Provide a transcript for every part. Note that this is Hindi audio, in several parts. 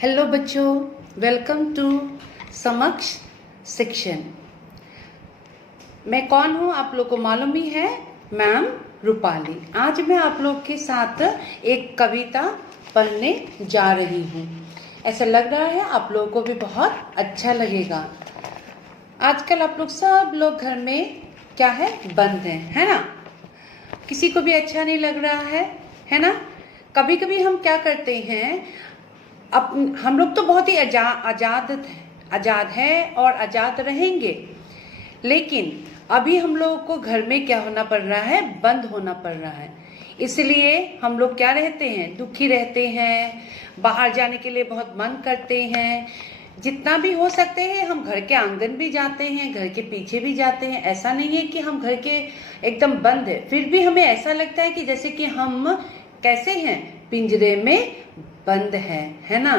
हेलो बच्चों, वेलकम टू समक्ष शिक्षण। मैं कौन हूँ आप लोग को मालूम ही है, मैम रूपाली। आज मैं आप लोग के साथ एक कविता पढ़ने जा रही हूँ। ऐसा लग रहा है आप लोगों को भी बहुत अच्छा लगेगा। आजकल आप लोग सब लोग घर में क्या है, बंद है ना। किसी को भी अच्छा नहीं लग रहा है ना। कभी कभी हम क्या करते हैं, अब हम लोग तो बहुत ही आज़ाद है और आज़ाद रहेंगे, लेकिन अभी हम लोगों को घर में क्या होना पड़ रहा है, बंद होना पड़ रहा है। इसलिए हम लोग क्या रहते हैं, दुखी रहते हैं, बाहर जाने के लिए बहुत मन करते हैं। जितना भी हो सकते हैं हम घर के आंगन भी जाते हैं, घर के पीछे भी जाते हैं। ऐसा नहीं है कि हम घर के एकदम बंद है, फिर भी हमें ऐसा लगता है कि जैसे कि हम कैसे हैं, पिंजरे में बंद है ना।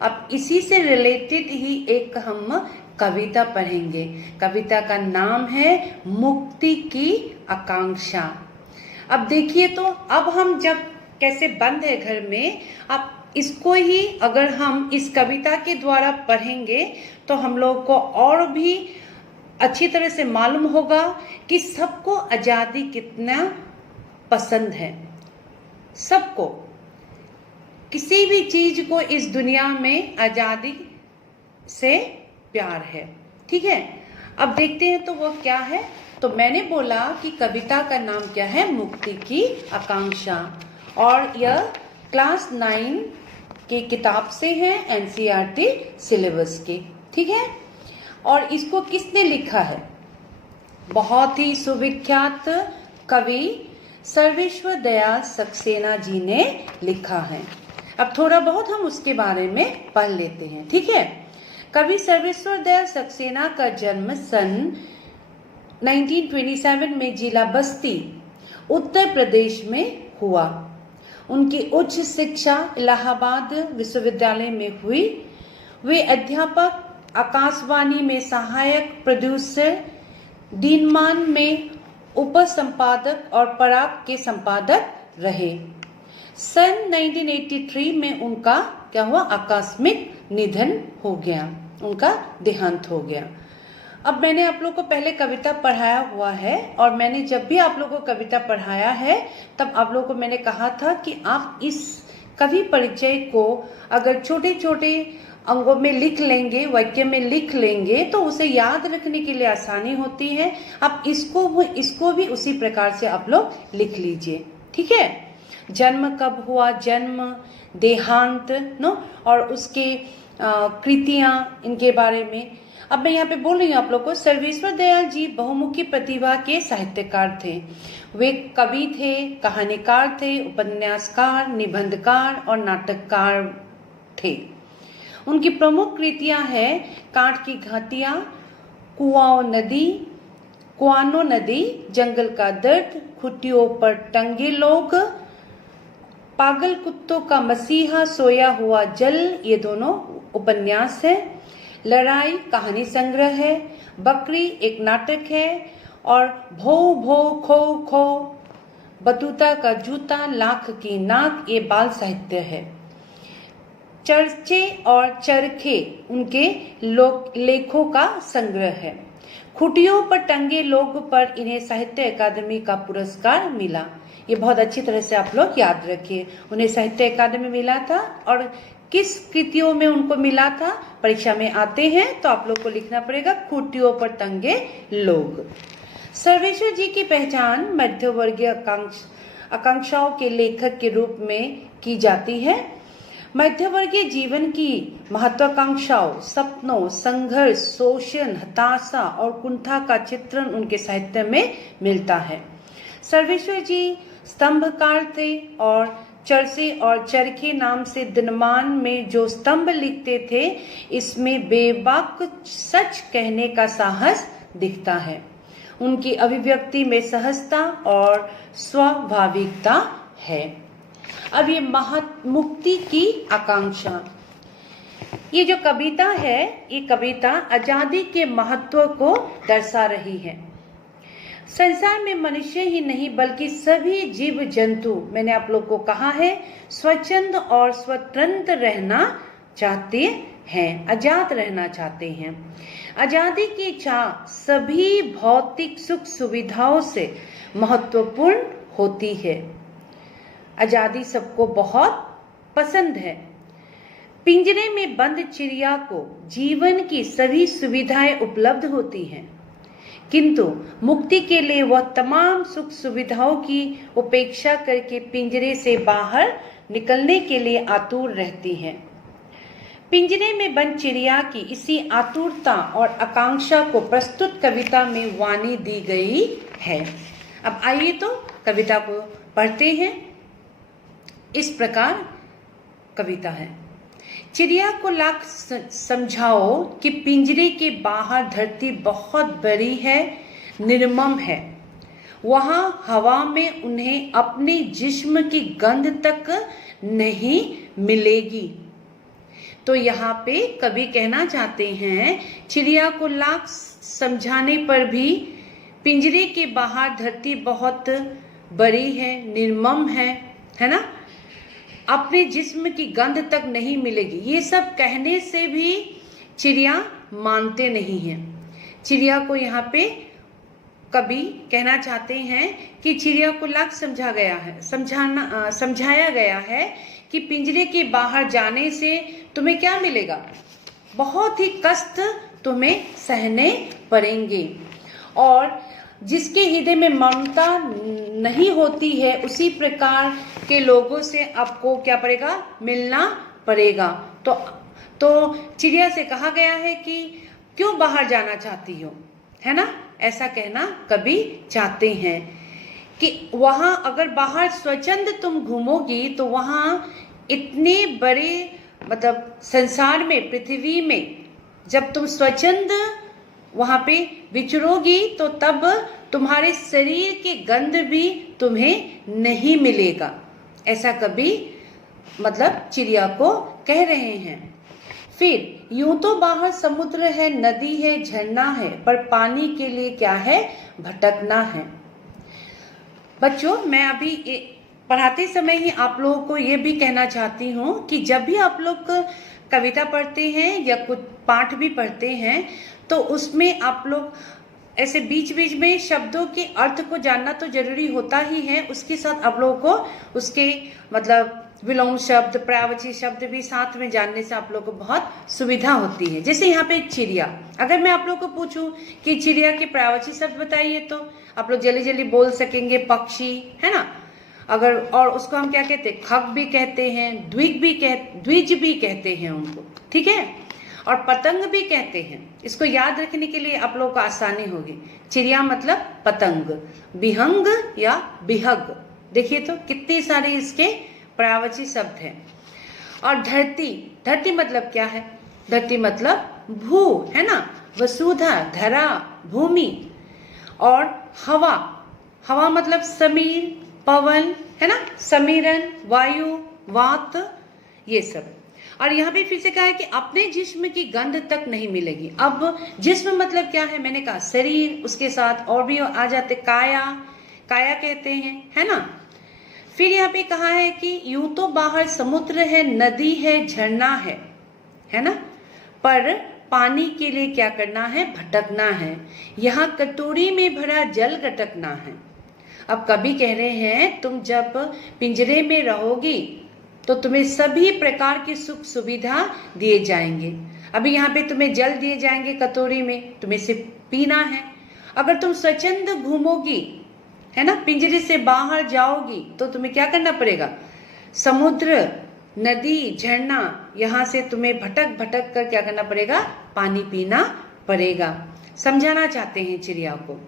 अब इसी से रिलेटेड ही एक हम कविता पढ़ेंगे। कविता का नाम है मुक्ति की आकांक्षा। अब देखिए तो अब हम जब कैसे बंद है घर में, अब इसको ही अगर हम इस कविता के द्वारा पढ़ेंगे तो हम लोग को और भी अच्छी तरह से मालूम होगा कि सबको आज़ादी कितना पसंद है। सबको किसी भी चीज को इस दुनिया में आज़ादी से प्यार है, ठीक है। अब देखते हैं तो वो क्या है। तो मैंने बोला कि कविता का नाम क्या है, मुक्ति की आकांक्षा, और यह क्लास 9 की किताब से है, एनसीईआरटी सिलेबस की, ठीक है। और इसको किसने लिखा है, बहुत ही सुविख्यात कवि सर्वेश्वर दयाल सक्सेना जी ने लिखा है। अब थोड़ा बहुत हम उसके बारे में पढ़ लेते हैं, ठीक है। कवि सर्वेश्वर दयाल सक्सेना का जन्म सन 1927 में जिला बस्ती, उत्तर प्रदेश में हुआ। उनकी उच्च शिक्षा इलाहाबाद विश्वविद्यालय में हुई। वे अध्यापक, आकाशवाणी में सहायक प्रोड्यूसर, दिनमान में उप संपादक और पराग के संपादक रहे। सन 1983 में उनका क्या हुआ, आकस्मिक निधन हो गया, उनका देहांत हो गया। अब मैंने आप लोग को पहले कविता पढ़ाया हुआ है, और मैंने जब भी आप लोगों को कविता पढ़ाया है तब आप लोगों को मैंने कहा था कि आप इस कवि परिचय को अगर छोटे छोटे अंगों में लिख लेंगे, वाक्य में लिख लेंगे, तो उसे याद रखने के लिए आसानी होती है। आप इसको भी उसी प्रकार से आप लोग लिख लीजिए, ठीक है। जन्म कब हुआ, जन्म, देहांत नो, और उसके कृतियां, इनके बारे में। अब मैं यहाँ पे बोल रही हूँ आप लोग को। सर्वेश्वर दयाल जी बहुमुखी प्रतिभा के साहित्यकार थे। वे कवि थे, कहानीकार थे, उपन्यासकार, निबंधकार और नाटककार थे। उनकी प्रमुख कृतियां हैं कांट की घाटियां, कुआनो नदी, जंगल का दर्द, खुटियों पर टंगे लोग, पागल कुत्तों का मसीहा, सोया हुआ जल, ये दोनों उपन्यास है। लड़ाई कहानी संग्रह है। बकरी एक नाटक है, और भो भो खो खो, बतूता का जूता, लाख की नाक, ये बाल साहित्य है। चर्चे और चरखे उनके लेखों का संग्रह है। खुटियों पर टंगे लोग पर इन्हें साहित्य अकादमी का पुरस्कार मिला। ये बहुत अच्छी तरह से आप लोग याद रखिए, उन्हें साहित्य अकादमी मिला था, और किस कृतियों में उनको मिला था, परीक्षा में आते हैं तो आप लोग को लिखना पड़ेगा, खुटियों पर टंगे लोग। सर्वेश्वर जी की पहचान मध्यवर्गीय आकांक्षाओं के लेखक के रूप में की जाती है। मध्यवर्गीय जीवन की महत्वाकांक्षाओं, सपनों, संघर्ष, शोषण, हताशा और कुंठा का चित्रण उनके साहित्य में मिलता है। सर्वेश्वर जी स्तंभकार थे, और चरसे और चरखे नाम से दिनमान में जो स्तंभ लिखते थे, इसमें बेबाक सच कहने का साहस दिखता है। उनकी अभिव्यक्ति में सहजता और स्वाभाविकता है। अब ये मुक्ति की आकांक्षा, ये जो कविता है, ये कविता आजादी के महत्व को दर्शा रही है। संसार में मनुष्य ही नहीं बल्कि सभी जीव जंतु, मैंने आप लोग को कहा है, स्वच्छंद और स्वतंत्र रहना चाहते हैं, आजाद रहना चाहते हैं। आजादी की चाह सभी भौतिक सुख सुविधाओं से महत्वपूर्ण होती है। आजादी सबको बहुत पसंद है। पिंजरे में बंद चिड़िया को जीवन की सभी सुविधाएं उपलब्ध होती हैं, किंतु मुक्ति के लिए वह तमाम सुख सुविधाओं की उपेक्षा करके पिंजरे से बाहर निकलने के लिए आतुर रहती है। पिंजरे में बंद चिड़िया की इसी आतुरता और आकांक्षा को प्रस्तुत कविता में वाणी दी गई है। अब आइए तो कविता को पढ़ते हैं। इस प्रकार कविता है। चिड़िया को लाख समझाओ कि पिंजरे के बाहर धरती बहुत बड़ी है, निर्मम है। वहां हवा में उन्हें अपने जिस्म की गंध तक नहीं मिलेगी। तो यहाँ पे कवि कहना चाहते हैं, चिड़िया को लाख समझाने पर भी पिंजरे के बाहर धरती बहुत बड़ी है, निर्मम है ना, अपने जिस्म की गंध तक नहीं मिलेगी। ये सब कहने से भी चिड़िया मानते नहीं हैं। चिड़िया को यहाँ पे कवि कहना चाहते हैं कि चिड़िया को लाख समझाया गया है कि पिंजरे के बाहर जाने से तुम्हें क्या मिलेगा, बहुत ही कष्ट तुम्हें सहने पड़ेंगे, और जिसके हृदय में ममता नहीं होती है उसी प्रकार के लोगों से आपको क्या पड़ेगा, मिलना पड़ेगा। तो चिड़िया से कहा गया है कि क्यों बाहर जाना चाहती हो, है ना, ऐसा कहना कवि चाहते हैं कि वहां अगर बाहर स्वच्छंद तुम घूमोगी तो वहां इतने बड़े मतलब संसार में, पृथ्वी में जब तुम स्वच्छंद वहां पे विचरोगी तो तब तुम्हारे शरीर की गंध भी तुम्हें नहीं मिलेगा। ऐसा कवि मतलब चिड़िया को कह रहे हैं। फिर यूं तो बाहर समुद्र है, नदी है, झरना है, पर पानी के लिए क्या है, भटकना है। बच्चों, मैं अभी पढ़ाते समय ही आप लोगों को ये भी कहना चाहती हूँ कि जब भी आप लोग कविता पढ़ते हैं या कुछ पाठ भी पढ़ते हैं तो उसमें आप लोग ऐसे बीच बीच में शब्दों के अर्थ को जानना तो जरूरी होता ही है। उसके साथ आप लोगों को उसके मतलब विलोम शब्द, पर्यायवाची शब्द भी साथ में जानने से आप लोगों को बहुत सुविधा होती है। जैसे यहाँ पे चिड़िया, अगर मैं आप लोग को पूछूं कि चिड़िया के पर्यायवाची शब्द बताइए तो आप लोग जल्दी जल्दी बोल सकेंगे। पक्षी है ना, अगर, और उसको हम क्या कहते हैं, खग भी कहते हैं, द्विज भी कहते हैं उनको, ठीक है, और पतंग भी कहते हैं। इसको याद रखने के लिए आप लोगों को आसानी होगी। चिड़िया मतलब पतंग, बिहंग या बिहग, देखिए तो कितने सारे इसके पर्यायवाची शब्द हैं। और धरती, धरती मतलब क्या है, धरती मतलब भू, है ना, वसुधा, धरा, भूमि। और हवा, हवा मतलब समीर, पवन, है ना, समीरन, वायु, वात, ये सब। और यहाँ पे फिर से कहा है कि अपने जिस्म की गंध तक नहीं मिलेगी। अब जिस्म मतलब क्या है, मैंने कहा शरीर, उसके साथ और भी आ जाते काया, काया कहते हैं, है ना। फिर यहाँ पे कहा है कि यूं तो बाहर समुद्र है, नदी है, झरना है ना, पर पानी के लिए क्या करना है, भटकना है। यहाँ कटोरी में भरा जल गटकना है। अब कवि कह रहे हैं तुम जब पिंजरे में रहोगी तो तुम्हें सभी प्रकार की सुख सुविधा दिए जाएंगे। अभी यहाँ पे तुम्हें जल दिए जाएंगे कटोरी में, तुम्हें सिर्फ पीना है। अगर तुम स्वच्छंद घूमोगी, है ना, पिंजरे से बाहर जाओगी तो तुम्हें क्या करना पड़ेगा, समुद्र, नदी, झरना, यहाँ से तुम्हें भटक भटक कर क्या करना पड़ेगा, पानी पीना पड़ेगा। समझाना चाहते हैं चिड़िया को।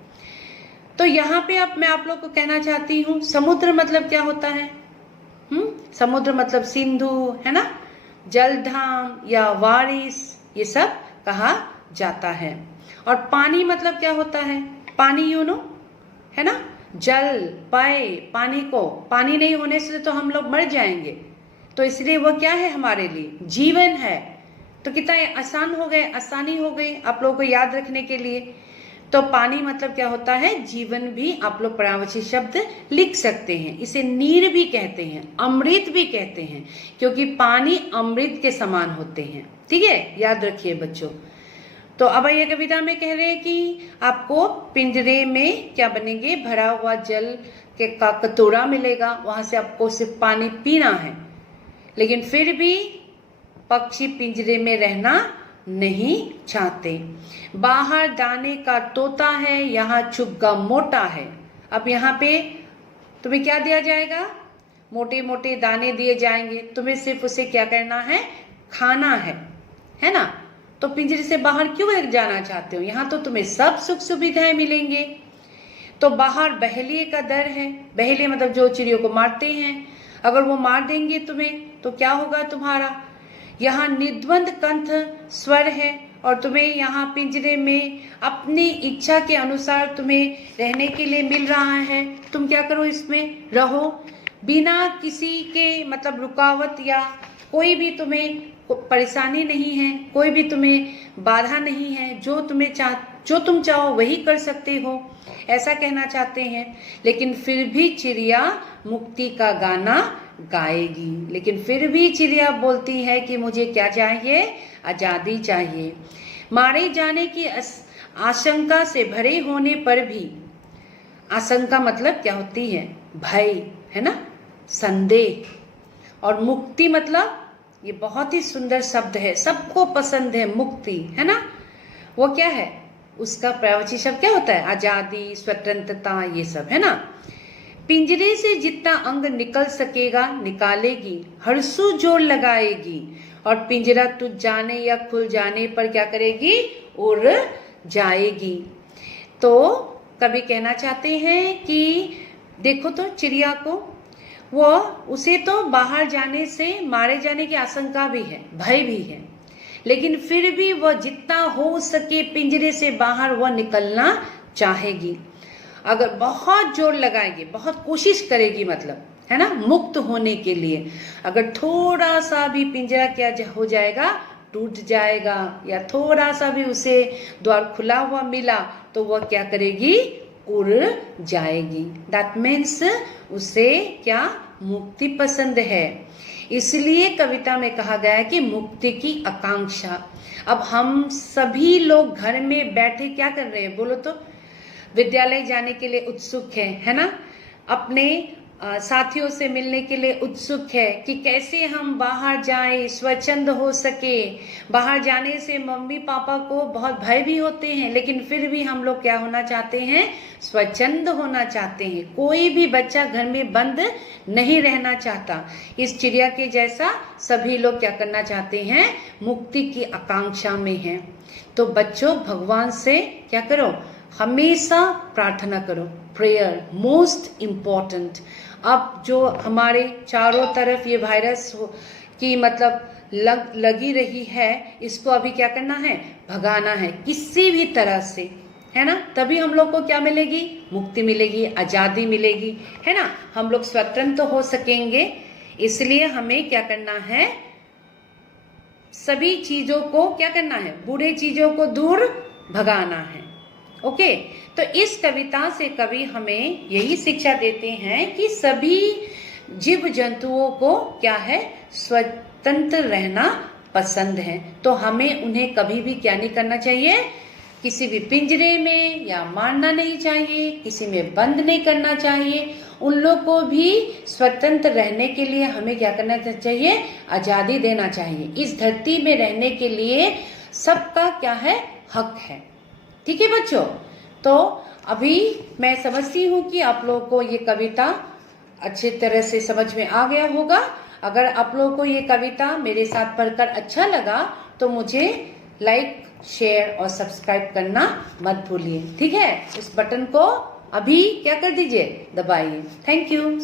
तो यहाँ पे अब मैं आप लोग को कहना चाहती हूँ, समुद्र मतलब क्या होता है, समुद्र मतलब सिंधु, है ना, जलधाम या वारिस, ये सब कहा जाता है। और पानी मतलब क्या होता है, पानी यू नो, है ना, जल, पाए, पानी को, पानी नहीं होने से तो हम लोग मर जाएंगे, तो इसलिए वो क्या है, हमारे लिए जीवन है। तो कितना आसान हो गए, आसानी हो गई आप लोगों को याद रखने के लिए। तो पानी मतलब क्या होता है, जीवन भी आप लोग पर्यायवाची शब्द लिख सकते हैं। इसे नीर भी कहते हैं, अमृत भी कहते हैं, क्योंकि पानी अमृत के समान होते हैं। ठीक है, याद रखिए बच्चों। तो अब ये कविता में कह रहे हैं कि आपको पिंजरे में क्या बनेंगे, भरा हुआ जल के का कटोरा मिलेगा, वहां से आपको सिर्फ पानी पीना है, लेकिन फिर भी पक्षी पिंजरे में रहना नहीं चाहते। बाहर दाने का तोता है, यहाँ चुग्गा मोटा है। अब यहाँ पे तुम्हें क्या दिया जाएगा, मोटे मोटे दाने दिए जाएंगे, तुम्हें सिर्फ उसे क्या करना है, खाना है ना। तो पिंजरे से बाहर क्यों जाना चाहते हो, यहाँ तो तुम्हें सब सुख सुविधाएं मिलेंगे। तो बाहर बहेलिए का डर है, बहेलिए मतलब जो चिड़ियों को मारते हैं, अगर वो मार देंगे तुम्हें तो क्या होगा तुम्हारा। यहाँ निद्वंद कंठ स्वर है और तुम्हें यहाँ पिंजरे में अपनी इच्छा के अनुसार तुम्हें रहने के लिए मिल रहा है। तुम क्या करो, इसमें रहो, बिना किसी के मतलब रुकावट या कोई भी तुम्हें परेशानी नहीं है, कोई भी तुम्हें बाधा नहीं है, जो तुम चाहो वही कर सकते हो, ऐसा कहना चाहते हैं। लेकिन फिर भी चिड़िया मुक्ति का गाना गाएगी, लेकिन फिर भी चिड़िया बोलती है कि मुझे क्या चाहिए, आजादी चाहिए। मारे जाने की आशंका से भरे होने पर भी, आशंका मतलब क्या होती है, भय, है ना, संदेह। और मुक्ति मतलब ये बहुत ही सुंदर शब्द है, सबको पसंद है मुक्ति, है ना। वो क्या है, उसका पर्यायवाची शब्द क्या होता है, आजादी, स्वतंत्रता, ये सब, है ना। पिंजरे से जितना अंग निकल सकेगा निकालेगी, हर्षु जोर लगाएगी, और पिंजरा टूट जाने या खुल जाने पर क्या करेगी, उड़ जाएगी। तो कभी कहना चाहते हैं कि देखो तो चिड़िया को, वो उसे तो बाहर जाने से मारे जाने की आशंका भी है, भय भी है, लेकिन फिर भी वह जितना हो सके पिंजरे से बाहर वह निकलना चाहेगी। अगर बहुत जोर लगाएगी, बहुत कोशिश करेगी, मतलब है ना, मुक्त होने के लिए। अगर थोड़ा सा भी पिंजरा क्या हो जाएगा, टूट जाएगा, या थोड़ा सा भी उसे द्वार खुला हुआ मिला तो वह क्या करेगी, उड़ जाएगी। दैट मीन्स उसे क्या, मुक्ति पसंद है। इसलिए कविता में कहा गया है कि मुक्ति की आकांक्षा। अब हम सभी लोग घर में बैठे क्या कर रहे हैं, बोलो तो, विद्यालय जाने के लिए उत्सुक है ना, अपने साथियों से मिलने के लिए उत्सुक है कि कैसे हम बाहर जाएं, स्वच्छंद हो सके। बाहर जाने से मम्मी पापा को बहुत भय भी होते हैं, लेकिन फिर भी हम लोग क्या होना चाहते हैं, स्वच्छंद होना चाहते हैं। कोई भी बच्चा घर में बंद नहीं रहना चाहता। इस चिड़िया के जैसा सभी लोग क्या करना चाहते हैं, मुक्ति की आकांक्षा में हैं। तो बच्चों, भगवान से क्या करो, हमेशा प्रार्थना करो, प्रेयर मोस्ट इम्पॉर्टेंट। अब जो हमारे चारों तरफ ये वायरस की मतलब लगी रही है, इसको अभी क्या करना है, भगाना है किसी भी तरह से, है ना। तभी हम लोग को क्या मिलेगी, मुक्ति मिलेगी, आजादी मिलेगी, है ना। हम लोग स्वतंत्र हो सकेंगे। इसलिए हमें क्या करना है, सभी चीजों को क्या करना है, बुरे चीजों को दूर भगाना है। ओके, तो इस कविता से कवि हमें यही शिक्षा देते हैं कि सभी जीव जंतुओं को क्या है, स्वतंत्र रहना पसंद है। तो हमें उन्हें कभी भी क्या नहीं करना चाहिए, किसी भी पिंजरे में या मारना नहीं चाहिए, किसी में बंद नहीं करना चाहिए। उन लोग को भी स्वतंत्र रहने के लिए हमें क्या करना चाहिए, आजादी देना चाहिए। इस धरती में रहने के लिए सबका क्या है, हक है। ठीक है बच्चों, तो अभी मैं समझती हूँ कि आप लोगों को ये कविता अच्छी तरह से समझ में आ गया होगा। अगर आप लोगों को ये कविता मेरे साथ पढ़कर अच्छा लगा तो मुझे लाइक, शेयर और सब्सक्राइब करना मत भूलिए। ठीक है, इस बटन को अभी क्या कर दीजिए, दबाइए। Thank you.